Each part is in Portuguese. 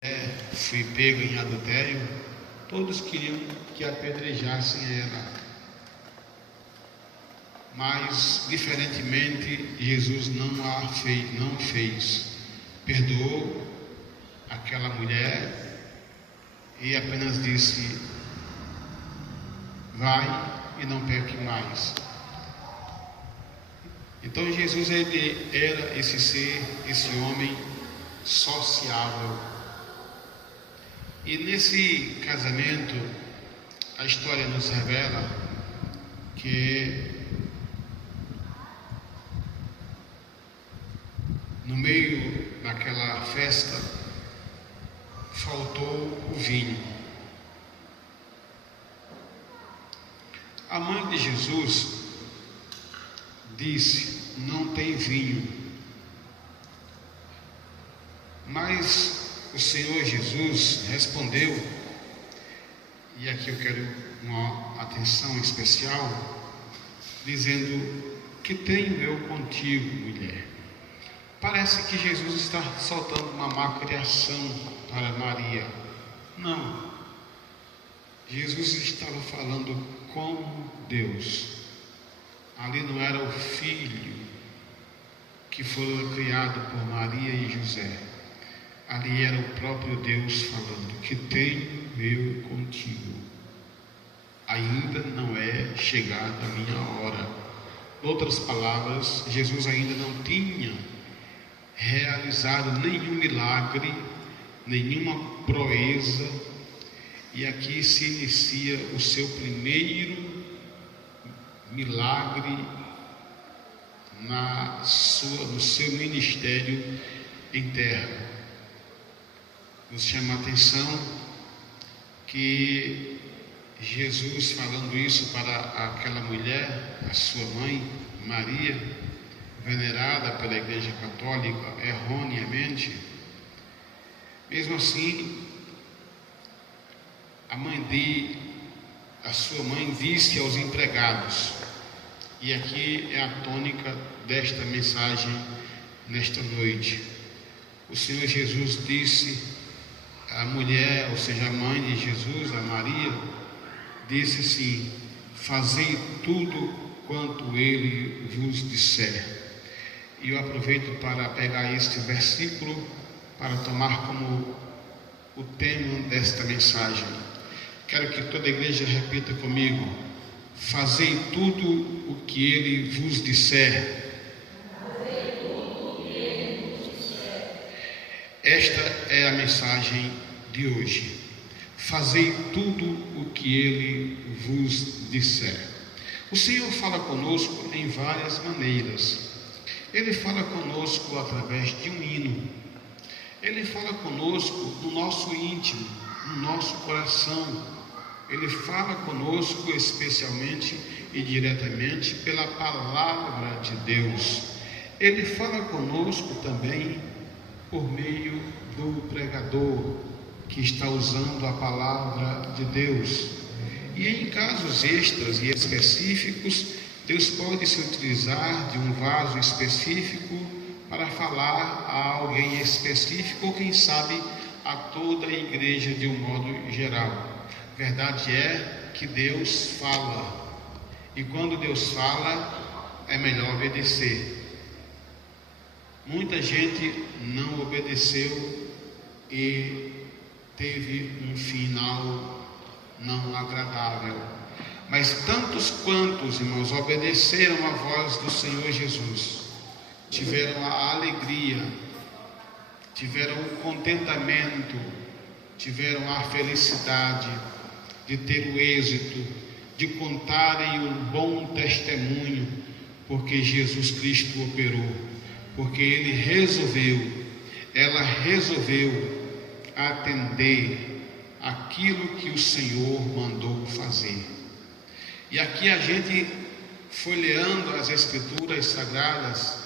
fui pego em adultério, todos queriam que apedrejassem ela. Mas, diferentemente, Jesus não fez. Perdoou aquela mulher e apenas disse: vai e não peque mais. Então Jesus, ele era esse ser, esse homem sociável. E nesse casamento, a história nos revela que no meio daquela festa faltou o vinho. A mãe de Jesus disse: não tem vinho. Mas o Senhor Jesus respondeu, e aqui eu quero uma atenção especial, dizendo: que tenho eu contigo, mulher? Parece que Jesus está soltando uma má criação para Maria. Não. Jesus estava falando como Deus. Ali não era o filho que foi criado por Maria e José. Ali era o próprio Deus falando: que tenho eu contigo. Ainda não é chegada a minha hora. Em outras palavras, Jesus ainda não tinha realizado nenhum milagre, nenhuma proeza, e aqui se inicia o seu primeiro milagre no seu ministério em terra. Nos chama a atenção que Jesus, falando isso para aquela mulher, a sua mãe Maria, venerada pela Igreja Católica erroneamente, mesmo assim, a sua mãe disse aos empregados, e aqui é a tônica desta mensagem nesta noite. O Senhor Jesus disse à mulher, ou seja, a mãe de Jesus, a Maria, disse assim: fazei tudo quanto ele vos disser. E eu aproveito para pegar este versículo para tomar como o tema desta mensagem. Quero que toda a igreja repita comigo: fazei tudo o que ele vos disser. Esta é a mensagem de hoje. Fazei tudo o que ele vos disser. O Senhor fala conosco em várias maneiras. Ele fala conosco através de um hino. Ele fala conosco no nosso íntimo, no nosso coração. Ele fala conosco especialmente e diretamente pela palavra de Deus. Ele fala conosco também por meio do pregador que está usando a palavra de Deus. E em casos extras e específicos, Deus pode se utilizar de um vaso específico para falar a alguém específico, ou quem sabe a toda a igreja de um modo geral. Verdade é que Deus fala, e quando Deus fala, é melhor obedecer. Muita gente não obedeceu e teve um final não agradável. Mas tantos quantos, irmãos, obedeceram a voz do Senhor Jesus, tiveram a alegria, tiveram o contentamento, tiveram a felicidade de ter o êxito, de contarem um bom testemunho, porque Jesus Cristo operou, porque ela resolveu atender aquilo que o Senhor mandou fazer. E aqui a gente, folheando as Escrituras Sagradas,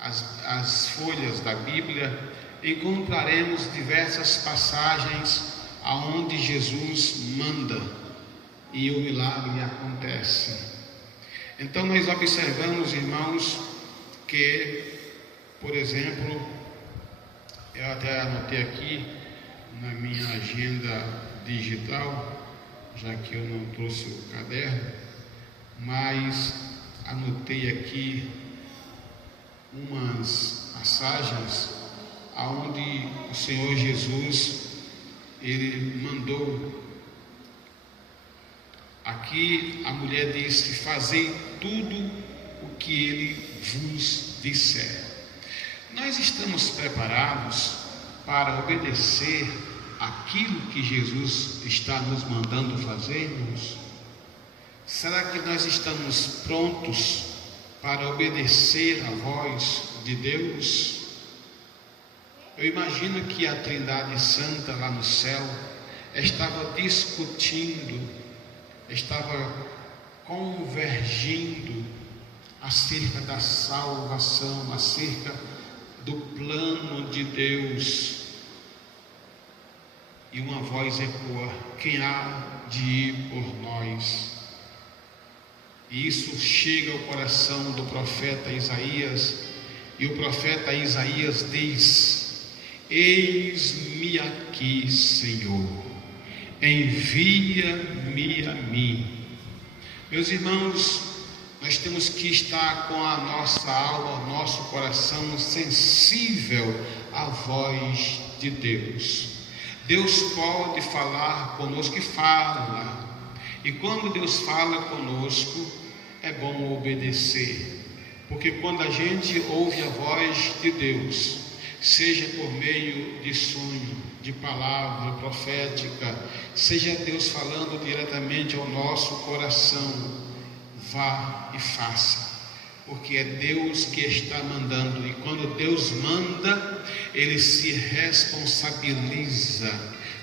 as folhas da Bíblia, encontraremos diversas passagens aonde Jesus manda e o milagre acontece. Então nós observamos, irmãos, que, por exemplo, eu até anotei aqui, na minha agenda digital, já que eu não trouxe o caderno, mas anotei aqui umas passagens aonde o Senhor Jesus, ele mandou. Aqui a mulher disse: fazei tudo o que ele vos disser. Nós estamos preparados para obedecer aquilo que Jesus está nos mandando fazermos? Será que nós estamos prontos para obedecer a voz de Deus? Eu imagino que a Trindade Santa lá no céu estava discutindo, estava convergindo acerca da salvação, acerca do plano de Deus. E uma voz ecoa: quem há de ir por nós? E isso chega ao coração do profeta Isaías, e o profeta Isaías diz: eis-me aqui, Senhor, envia-me a mim. Meus irmãos, nós temos que estar com a nossa alma, o nosso coração sensível à voz de Deus. Deus pode falar conosco, e fala, e quando Deus fala conosco, é bom obedecer, porque quando a gente ouve a voz de Deus, seja por meio de sonho, de palavra profética, seja Deus falando diretamente ao nosso coração, vá e faça, porque é Deus que está mandando, e quando Deus manda, Ele se responsabiliza.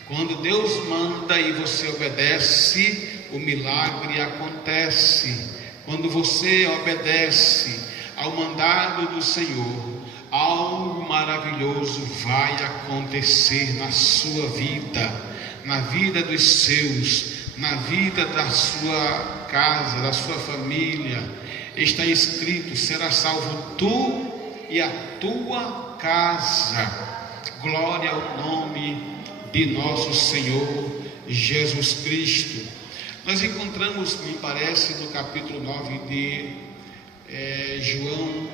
Quando Deus manda e você obedece, o milagre acontece. Quando você obedece ao mandado do Senhor, algo maravilhoso vai acontecer na sua vida, na vida dos seus, na vida da sua casa, da sua família. Está escrito: será salvo tu e a tua casa. Glória ao nome de nosso Senhor Jesus Cristo. Nós encontramos, me parece, no capítulo 9 de João,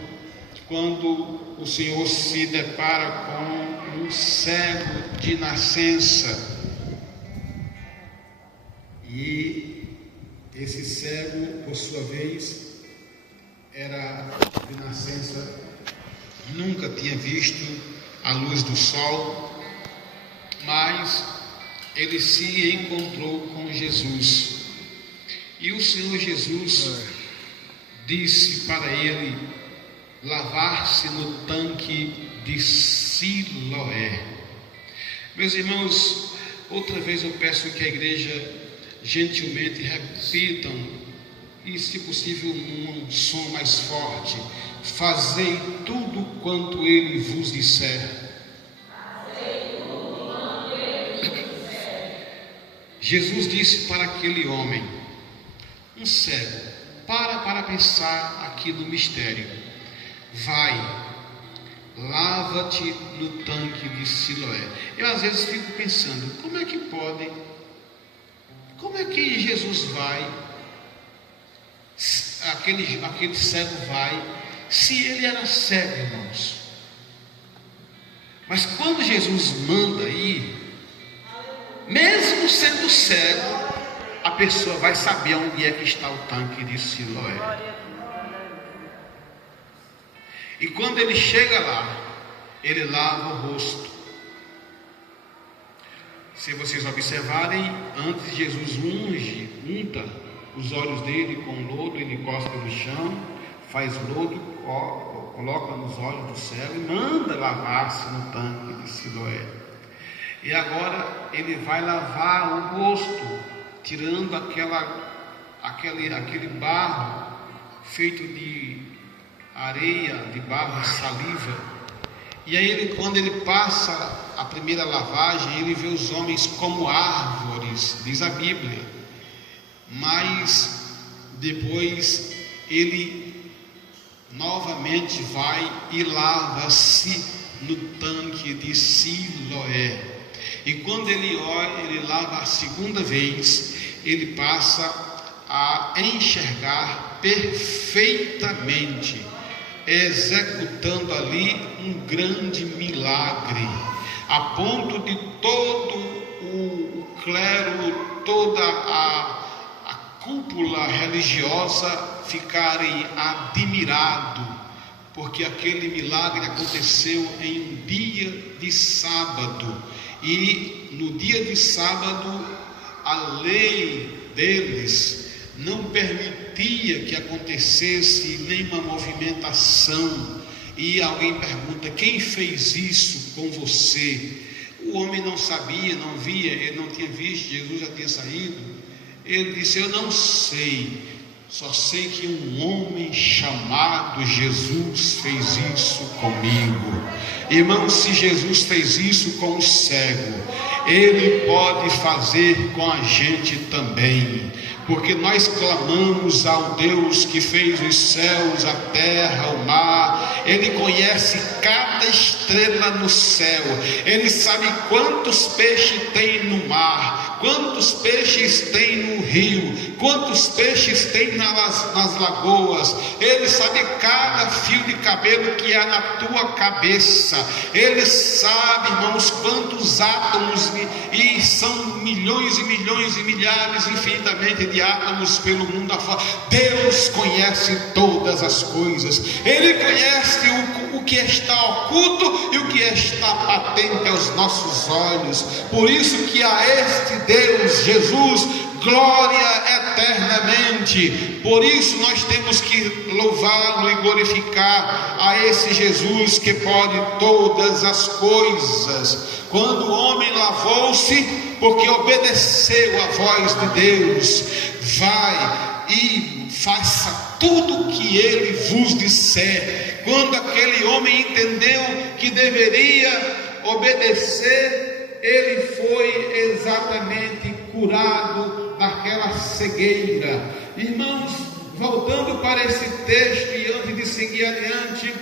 quando o Senhor se depara com um cego de nascença, e esse cego, por sua vez, era de nascença, nunca tinha visto a luz do sol, mas ele se encontrou com Jesus, e o Senhor Jesus disse para ele lavar-se no tanque de Siloé. Meus irmãos, outra vez eu peço que a igreja gentilmente repitam, e se possível num som mais forte: fazei tudo quanto ele vos disser. Jesus disse para aquele homem, um cego: para pensar aqui no mistério. Vai, lava-te no tanque de Siloé. Eu às vezes fico pensando, como é que Jesus vai, aquele cego vai, se ele era cego, irmãos? Mas quando Jesus manda ir, mesmo sendo cego, a pessoa vai saber onde é que está o tanque de Siloé. E quando ele chega lá, ele lava o rosto. Se vocês observarem, antes Jesus unta os olhos dele com lodo, ele cospe no chão, faz lodo, coloca nos olhos do cego e manda lavar-se no tanque de Siloé. E agora ele vai lavar o rosto, tirando aquele barro feito de areia, de barro, de saliva. E aí quando ele passa a primeira lavagem, ele vê os homens como árvores, diz a Bíblia. Mas depois ele novamente vai e lava-se no tanque de Siloé. E quando ele olha, ele lava a segunda vez, ele passa a enxergar perfeitamente, executando ali um grande milagre, a ponto de todo o clero, toda a cúpula religiosa ficarem admirados, porque aquele milagre aconteceu em um dia de sábado, e no dia de sábado a lei deles não permitia que acontecesse nenhuma movimentação. E alguém pergunta: quem fez isso com você? O homem não sabia, não via, ele não tinha visto, Jesus já tinha saído. Ele disse: eu não sei, só sei que um homem chamado Jesus fez isso comigo. Irmão, se Jesus fez isso com o cego, Ele pode fazer com a gente também, porque nós clamamos ao Deus que fez os céus, a terra, o mar. Ele conhece cada estrela no céu, Ele sabe quantos peixes tem no mar, quantos peixes tem no rio, quantos peixes tem nas lagoas. Ele sabe cada fio de cabelo que há na tua cabeça. Ele sabe, irmãos, quantos átomos, e são milhões e milhões e milhares infinitamente de átomos pelo mundo afora. Deus conhece todas as coisas. Ele conhece o que está oculto e o que está patente aos nossos olhos. Por isso que a este Deus, Jesus, glória eternamente. Por isso nós temos que louvá-lo e glorificar a esse Jesus que pode todas as coisas. Quando o homem lavou-se, porque obedeceu a voz de Deus, vai e faça tudo o que ele vos disser. Quando aquele homem entendeu que deveria obedecer, ele foi exatamente curado daquela cegueira. Irmãos, voltando para esse texto e antes de seguir adiante,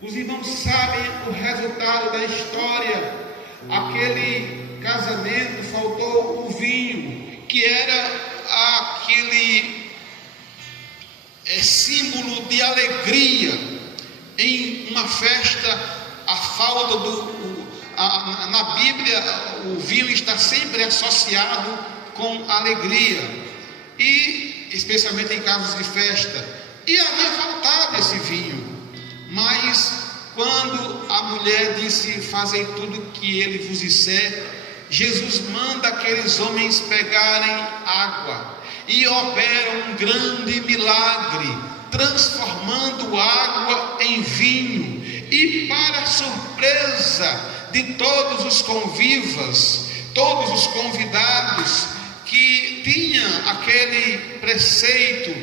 os irmãos sabem o resultado da história. Aquele casamento faltou o vinho, que era aquele símbolo de alegria em uma festa. A falta na Bíblia, o vinho está sempre associado com alegria, e especialmente em casos de festa. E havia faltado esse vinho, mas quando a mulher disse: fazei tudo o que ele vos disser, Jesus manda aqueles homens pegarem água e opera um grande milagre, transformando água em vinho. E para surpresa de todos os convivas, todos os convidados, que tinha aquele preceito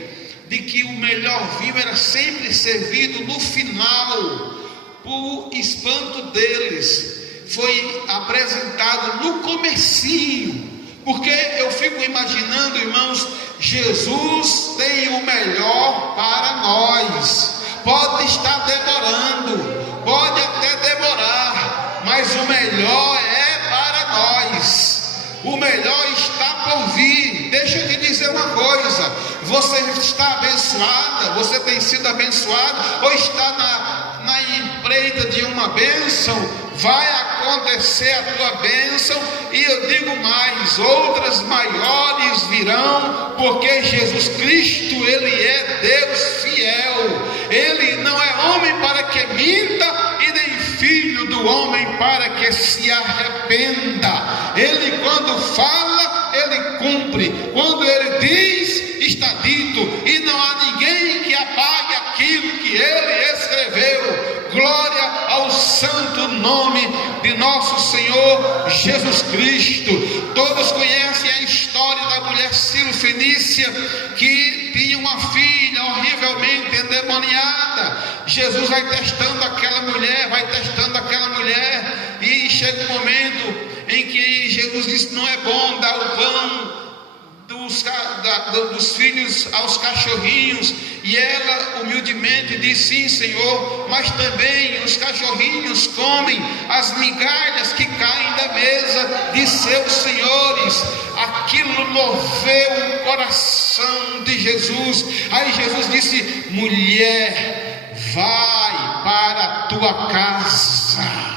de que o melhor vinho era sempre servido no final, por espanto deles, foi apresentado no comecinho. Porque eu fico imaginando, irmãos, Jesus tem o melhor para nós. Pode estar demorando, pode até demorar, mas o melhor é para nós. O melhor está por vir. Deixa eu te dizer uma coisa: você está abençoada, você tem sido abençoado, ou está na empreita de uma bênção? Vai acontecer a tua bênção, e eu digo mais: outras maiores virão, porque Jesus Cristo, Ele é Deus fiel. Ele não é homem para que minta, e nem filho do homem para que se arrependa. Ele, quando fala, Ele cumpre. Quando Ele diz, está dito, e não há ninguém que apague aquilo que Ele escreveu. Glória ao santo nome de nosso Senhor Jesus Cristo. Todos conhecem a história da mulher Sírio-Fenícia, que tinha uma filha horrivelmente endemoniada. Jesus vai testando aquela mulher, e chega um momento em que Jesus diz: não é bom dar o pão dos dos filhos aos cachorrinhos, e ela humildemente diz: sim, Senhor, mas também os cachorrinhos comem as migalhas que caem da mesa de seus senhores. Aquilo moveu o coração de Jesus. Aí Jesus disse: mulher, vai para a tua casa.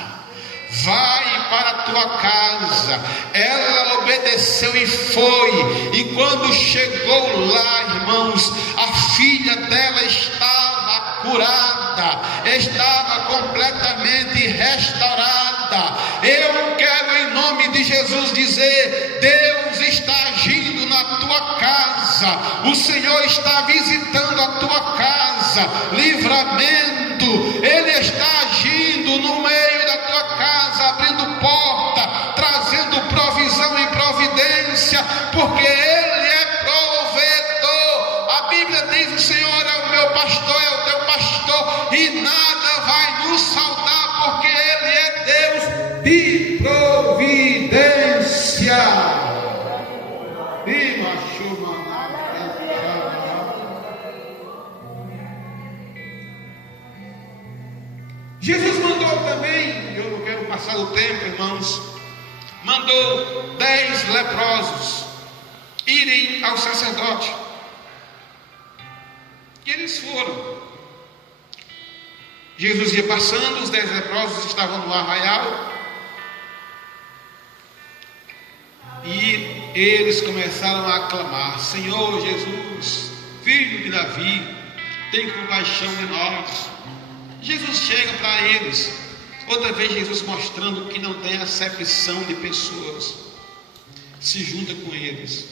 Vai para a tua casa. Ela obedeceu e foi. E quando chegou lá, irmãos, a filha dela estava curada, estava completamente restaurada. Eu quero, em nome de Jesus, dizer: Deus está agindo na tua casa. O Senhor está visitando a tua casa. Livramento. Ele está agindo no meio da tua casa, abrindo porta, trazendo provisão e providência, porque Ele é provedor. A Bíblia diz: o Senhor é o meu pastor, é o teu pastor, e nada vai nos faltar, porque Ele é Deus de providência. E Jesus mandou também, eu não quero passar o tempo, irmãos, mandou 10 leprosos irem ao sacerdote. E eles foram. Jesus ia passando, os 10 leprosos estavam no arraial, e eles começaram a aclamar: Senhor Jesus, filho de Davi, tem compaixão de nós. Jesus chega para eles, outra vez Jesus mostrando que não tem acepção de pessoas, se junta com eles,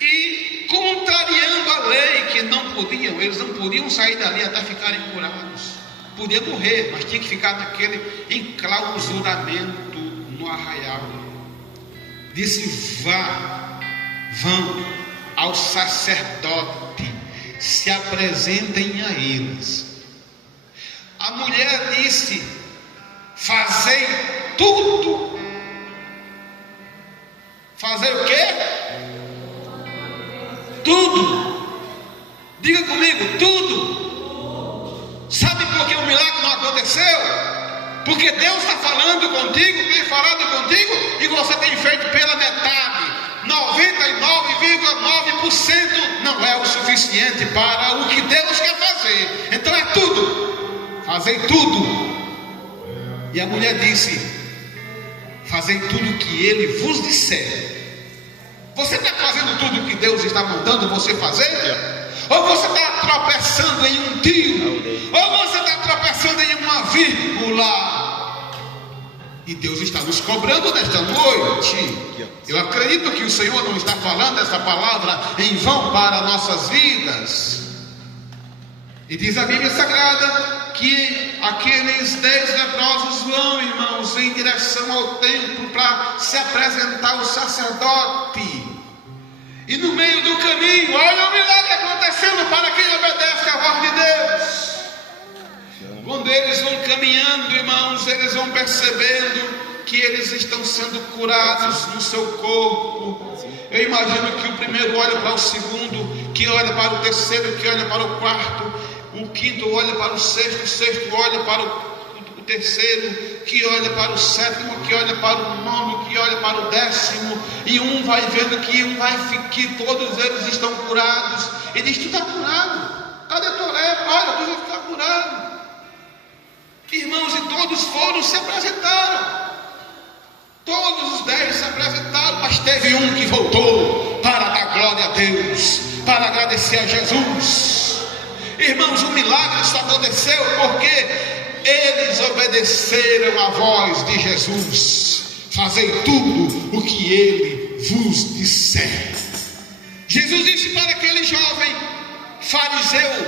e contrariando a lei, que eles não podiam sair dali até ficarem curados, podiam morrer, mas tinha que ficar naquele enclausuramento no arraial. Disse: vão ao sacerdote, se apresentem a eles. A mulher disse: fazei tudo. Fazer o quê? Tudo. Diga comigo: tudo. Sabe por que o milagre não aconteceu? Porque Deus está falando contigo, tem falado contigo, e você tem feito pela metade. 99,9% não é o suficiente para o que Deus quer fazer. Então é tudo. Fazei tudo. E a mulher disse: fazei tudo o que Ele vos disser. Você está fazendo tudo o que Deus está mandando você fazer? Ou você está tropeçando em um tiro? Ou você está tropeçando em uma vírgula? E Deus está nos cobrando nesta noite. Eu acredito que o Senhor não está falando essa palavra em vão para nossas vidas. E diz a Bíblia Sagrada que aqueles 10 leprosos vão, irmãos, em direção ao templo para se apresentar ao sacerdote. E no meio do caminho, olha o milagre acontecendo para quem obedece à voz de Deus. Quando eles vão caminhando, irmãos, eles vão percebendo que eles estão sendo curados no seu corpo. Eu imagino que o primeiro olha para o segundo, que olha para o terceiro, que olha para o quarto, o quinto olha para o sexto olha para o terceiro, que olha para o sétimo, que olha para o nono, que olha para o 10º, e um vai vendo que todos eles estão curados, e diz: tu está curado, cadê tua lepra? Olha, tu já está curado. Irmãos, e todos foram, se apresentaram. Todos os 10 se apresentaram, mas teve um que voltou para dar glória a Deus, para agradecer a Jesus. Irmãos, o milagre só aconteceu porque eles obedeceram à voz de Jesus. Fazei tudo o que Ele vos disser. Jesus disse para aquele jovem fariseu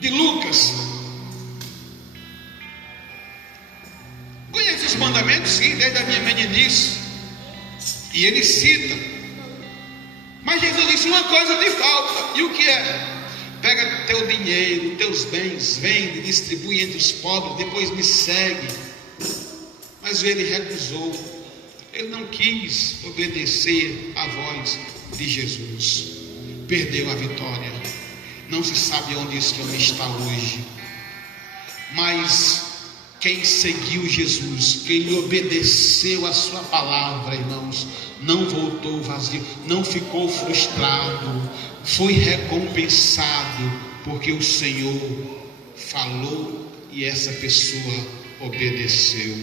de Lucas: conhece os mandamentos? Sim, desde a minha meninice. E ele cita. Mas Jesus disse: uma coisa te falta. E o que é? Pega teu dinheiro, teus bens, vende, distribui entre os pobres, depois me segue. Mas ele recusou. Ele não quis obedecer à voz de Jesus. Perdeu a vitória. Não se sabe onde esse homem está hoje. Mas quem seguiu Jesus, quem obedeceu a sua palavra, irmãos, não voltou vazio, não ficou frustrado, foi recompensado, porque o Senhor falou e essa pessoa obedeceu.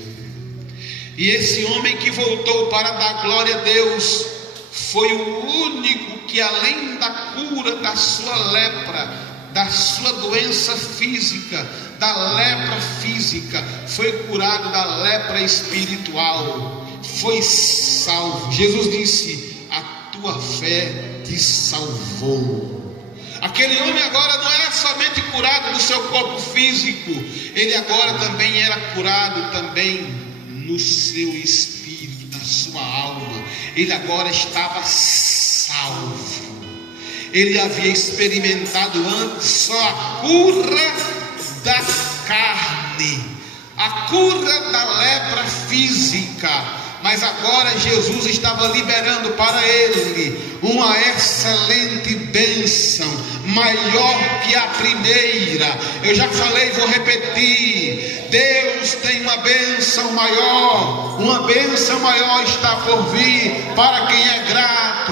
E esse homem que voltou para dar glória a Deus, foi o único que, além da cura da sua lepra, da sua doença física, da lepra física, foi curado da lepra espiritual, foi salvo. Jesus disse: a tua fé te salvou. Aquele homem agora não era somente curado do seu corpo físico, ele agora também era curado também no seu espírito, na sua alma. Ele agora estava salvo. Ele havia experimentado antes só a cura da carne, a cura da lepra física, mas agora Jesus estava liberando para ele uma excelente bênção, maior que a primeira. Eu já falei, vou repetir: Deus tem uma bênção maior está por vir para quem é grato.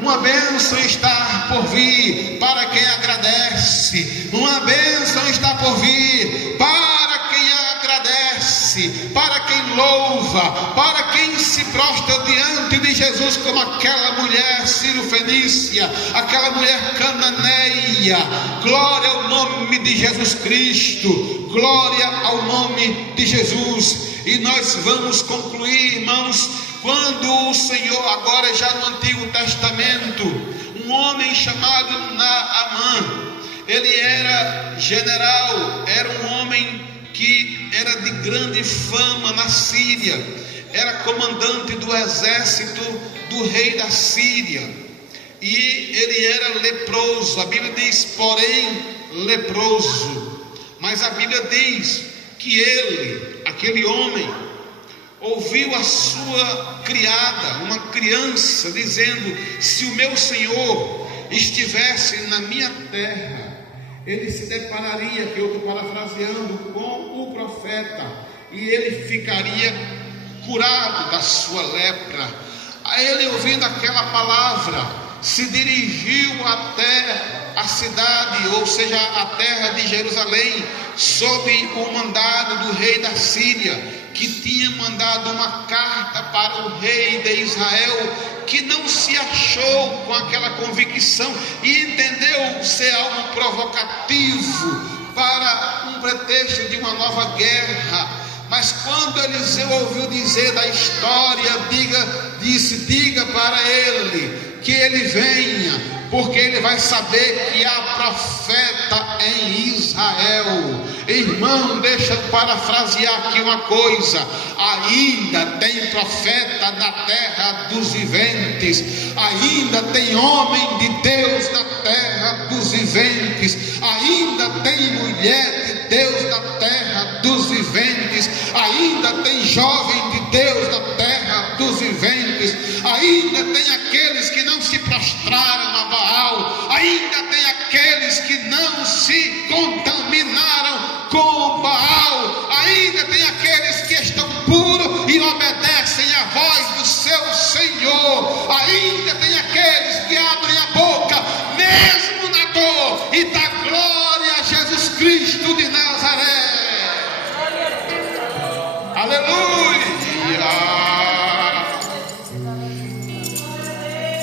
Uma bênção está por vir para quem agradece. Uma bênção está por vir para quem agradece, para quem louva, para quem se prostra diante de Jesus, como aquela mulher Sírio-Fenícia, aquela mulher cananeia. Glória ao nome de Jesus Cristo, glória ao nome de Jesus. E nós vamos concluir, irmãos, quando o Senhor, agora já no Antigo Testamento, um homem chamado Naamã, ele era general, era um homem que era de grande fama na Síria, era comandante do exército do rei da Síria, e ele era leproso. A Bíblia diz, porém, leproso, mas a Bíblia diz que ele, aquele homem, ouviu a sua criada, uma criança, dizendo: se o meu Senhor estivesse na minha terra, ele se depararia, que eu estou parafraseando, com o profeta, e ele ficaria curado da sua lepra. A ele, ouvindo aquela palavra, se dirigiu até a cidade, ou seja, a terra de Jerusalém, sob o mandado do rei da Síria, que tinha mandado uma carta para o rei de Israel, que não se achou com aquela convicção e entendeu ser algo provocativo para um pretexto de uma nova guerra. Mas quando Eliseu ouviu dizer da história, diga para ele que ele venha, porque ele vai saber que há profeta em Israel. Irmão, deixa eu parafrasear aqui uma coisa: ainda tem profeta na terra dos viventes, ainda tem homem de Deus na terra dos viventes, ainda tem mulher de Deus na terra dos viventes, ainda tem jovem de Deus na terra dos viventes, ainda tem aqueles que não se prostraram a Baal, ainda tem aqueles que não se contaminaram com Baal, ainda tem aqueles que estão puros e obedecem à voz do seu Senhor, ainda tem aqueles que abrem a boca mesmo na dor e dá glória a Jesus Cristo de Nazaré. Aleluia!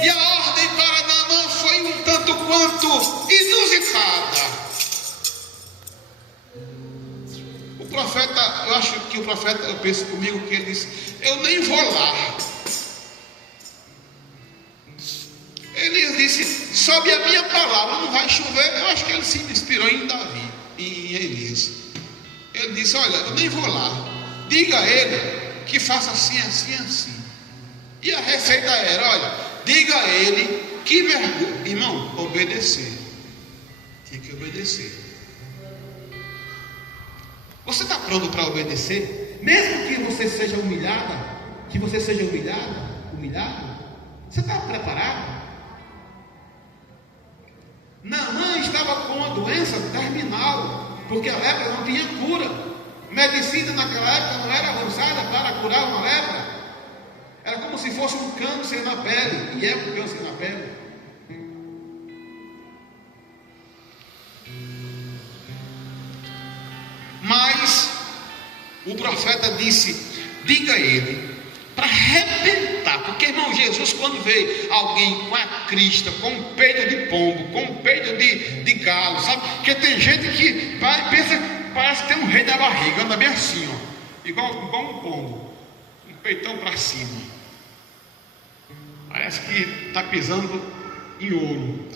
E a ordem para Naamã foi um tanto quanto inusitada. O profeta, eu acho que o profeta, eu penso comigo que ele disse: eu nem vou lá. Ele disse: sob a minha palavra não vai chover. Eu acho que ele se inspirou em Davi, em Elias. Ele disse: olha, eu nem vou lá. Diga a ele que faça assim, assim, assim. E a receita era: olha, diga a ele que vergonha. Irmão, obedecer. Tinha que obedecer. Você está pronto para obedecer? Mesmo que você seja humilhada, que você seja humilhado? Você está preparado? Naamã estava com uma doença terminal, porque a lepra não tinha cura. Medicina naquela época não era avançada para curar uma lepra. Era como se fosse um câncer na pele, e é um câncer na pele. Mas o profeta disse: diga a ele para arrebentar, porque irmão, Jesus, quando vê alguém com a crista, com um peito de pombo, com um peito de galo, sabe? Porque tem gente que vai e pensa, parece que tem um rei na barriga, anda bem assim, ó, igual um pombo, um peitão para cima, parece que está pisando em ouro,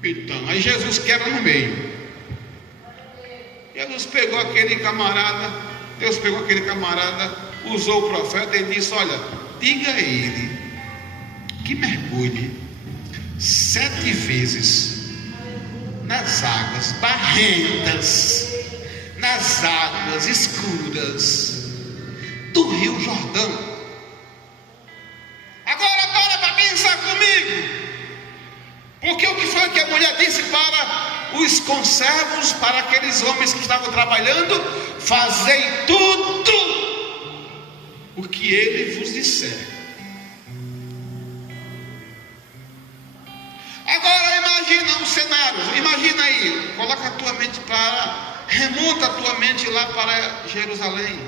peitão. Aí Jesus quebra no meio. Jesus pegou aquele camarada, Deus pegou aquele camarada, usou o profeta e disse: olha, diga a ele que mergulhe 7 vezes nas águas barrentas, nas águas escuras do Rio Jordão. Agora para pensar comigo, porque o que foi que a mulher disse para os conservos, para aqueles homens que estavam trabalhando? Fazei tudo o que ele vos disser. Agora imagina um cenário, imagina aí, coloca a tua mente remonta a tua mente lá para Jerusalém,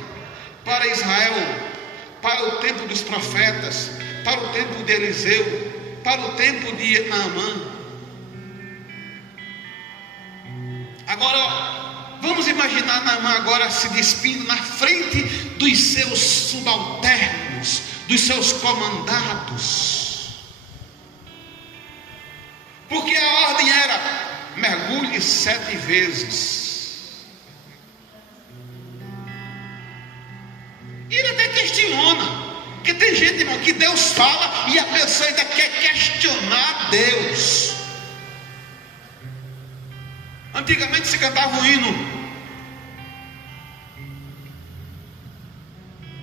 para Israel, para o tempo dos profetas, para o tempo de Eliseu, para o tempo de Naamã. Agora, vamos imaginar Naamã agora se despindo na frente dos seus subalternos, dos seus comandados. Porque a ordem era: mergulhe 7 vezes. E ele até questiona, porque tem gente, irmão, que Deus fala e a pessoa ainda quer questionar Deus. Antigamente se cantava um hino: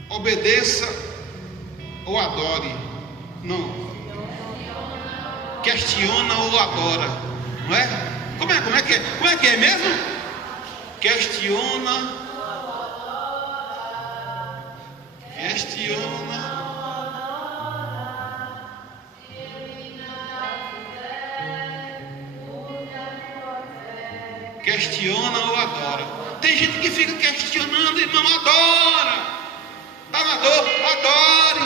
obedeça ou adore. Não, questiona ou adora, não é? Como é que é mesmo? Questiona, ou adora. Tem gente que fica questionando, irmão, adora, está na dor, adore,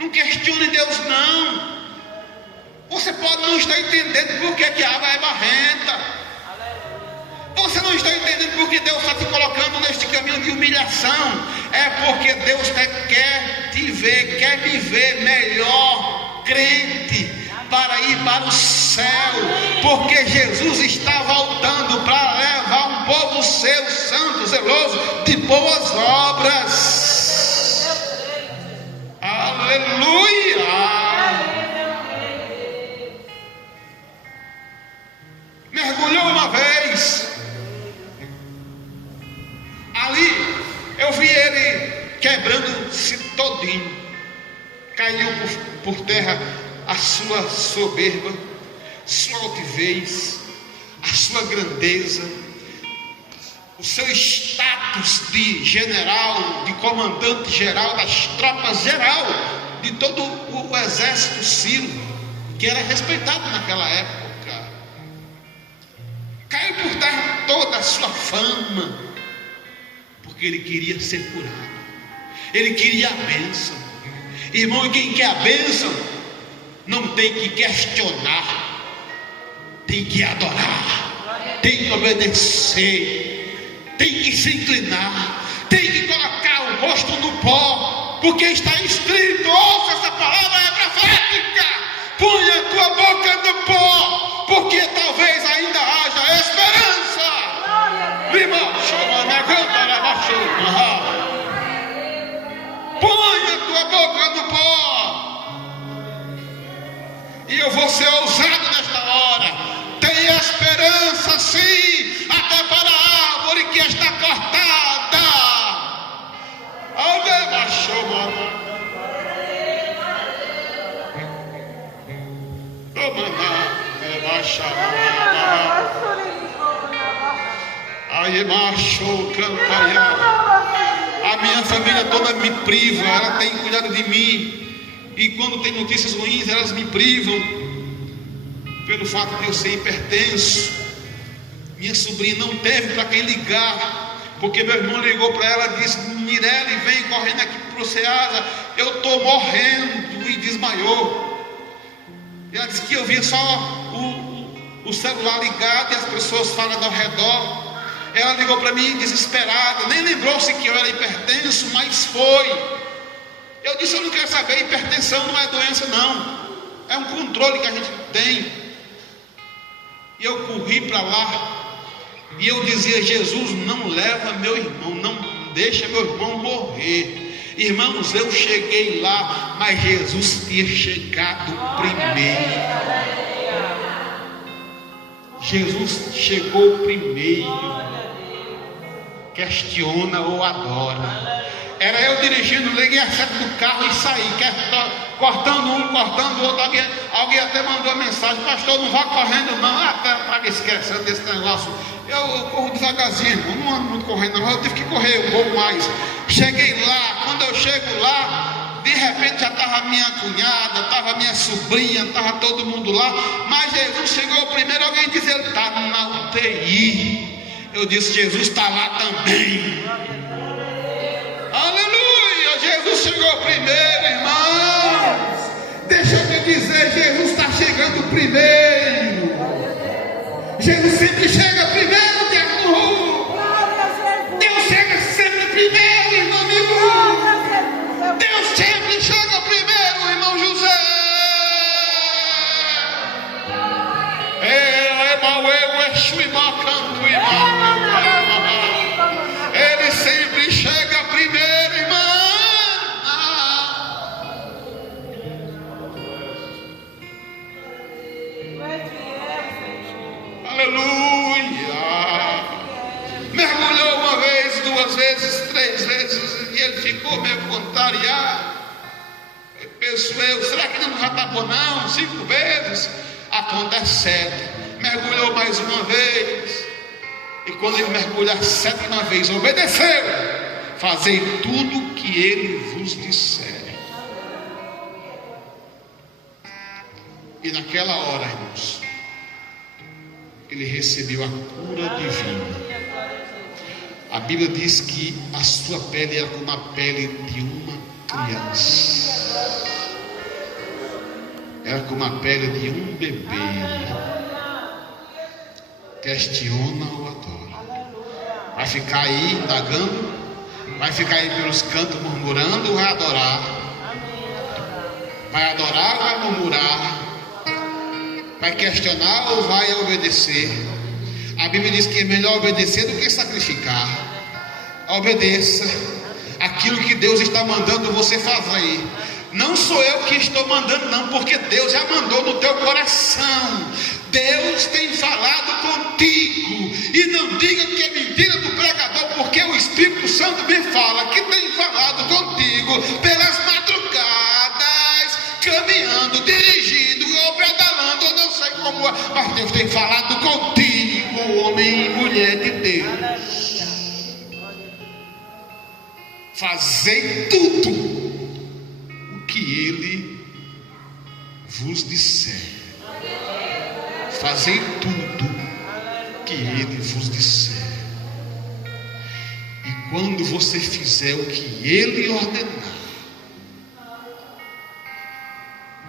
não questione Deus não. Você pode não estar entendendo por que a água é barrenta, você não está entendendo porque Deus está te colocando neste caminho de humilhação. É porque Deus quer te ver, quer me ver melhor, crente, para ir para o céu, porque Jesus está voltando para levar um povo seu, santo, zeloso, de boas obras. Aleluia! Mergulhou uma vez, ali eu vi ele quebrando-se todinho, caiu por terra a sua soberba, sua altivez, a sua grandeza, o seu status de general, de comandante geral das tropas geral, de todo o exército sírio, que era respeitado naquela época. Caiu por terra toda a sua fama, porque ele queria ser curado, ele queria a bênção. Irmão, e quem quer a bênção não tem que questionar, tem que adorar, tem que obedecer, tem que se inclinar, tem que colocar o rosto no pó, porque está escrito, ouça, essa palavra é profética: põe a tua boca no pó, porque talvez ainda haja esperança. Põe a tua boca no pó. E eu vou ser ousado nesta hora: tem esperança sim, até para a árvore que está cortada. A minha família toda me priva, ela tem cuidado de mim, e quando tem notícias ruins elas me privam, pelo fato de eu ser hipertenso. Minha sobrinha não teve para quem ligar, porque meu irmão ligou para ela e disse: Mirelle, vem correndo aqui para o Ceasa, eu estou morrendo, e desmaiou. E ela disse que eu via só o celular ligado e as pessoas falando ao redor. Ela ligou para mim desesperada, nem lembrou-se que eu era hipertenso, mas foi. Eu disse: eu não quero saber, hipertensão não é doença não, é um controle que a gente tem. E eu corri para lá, e eu dizia: Jesus, não leva meu irmão, não deixa meu irmão morrer. Irmãos, eu cheguei lá, mas Jesus tinha chegado primeiro. Jesus chegou primeiro. Questiona ou adora. Era eu dirigindo, liguei a seta do carro e saí, cortando um, cortando o outro. Alguém até mandou a mensagem: pastor, não vá correndo não. Para esquecer desse negócio. Eu corro devagarzinho, não ando muito correndo não. Eu tive que correr um pouco mais. Cheguei lá, quando eu chego lá, de repente já estava minha cunhada, estava minha sobrinha, estava todo mundo lá. Mas Jesus chegou primeiro. Alguém disse: ele está na UTI. Eu disse: Jesus está lá também. Aleluia, Jesus chegou primeiro, irmãos. Deixa eu te dizer, Jesus está chegando primeiro. Jesus sempre chega primeiro, diabo. Deus chega sempre primeiro, irmão amigo. Deus sempre chega primeiro, irmão José. Ele sempre chega primeiro, irmão. Aleluia. Mergulhou uma vez, duas vezes, três vezes, e ele ficou meio contrariado. Penso eu: será que não já está bom não? 5 vezes, a conta é 7. Mergulhou mais uma vez, e quando ele mergulhar 7ª vez, obedeceu: fazei tudo o que ele vos disser. E naquela hora, irmãos, ele recebeu a cura divina. A Bíblia diz que a sua pele era como a pele de uma criança, era como a pele de um bebê. Questiona ou adora. Vai ficar aí indagando? Vai ficar aí pelos cantos murmurando ou vai adorar? Vai adorar ou vai murmurar? Vai questionar ou vai obedecer? A Bíblia diz que é melhor obedecer do que sacrificar. Obedeça aquilo que Deus está mandando você fazer. Não sou eu que estou mandando não, porque Deus já mandou no teu coração. Deus tem falado contigo. E não diga que é mentira do pregador, porque o Espírito Santo me fala que tem falado contigo pelas madrugadas, caminhando, dirigindo ou pedalando, eu não sei como é, mas Deus tem falado contigo, homem e mulher de Deus. Fazei tudo o que Ele vos disser. Fazei tudo o que Ele vos disser. E quando você fizer o que Ele ordenar,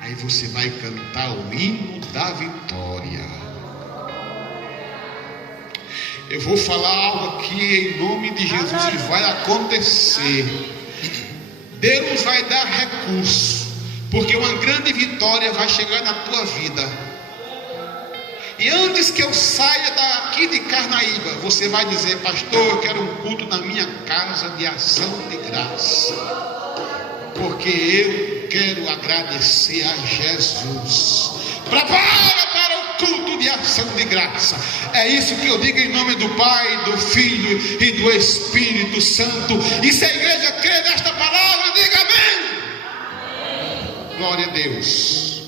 aí você vai cantar o hino da vitória. Eu vou falar algo aqui em nome de Jesus que vai acontecer. Deus vai dar recurso, porque uma grande vitória vai chegar na tua vida. E antes que eu saia daqui de Carnaíba, você vai dizer: pastor, eu quero um culto na minha casa de ação de graça, porque eu quero agradecer a Jesus. Prepara para o culto de ação de graça. É isso que eu digo em nome do Pai, do Filho e do Espírito Santo. E se a igreja crê nesta palavra, diga amém. Glória a Deus.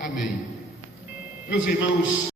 Amém. Meus irmãos,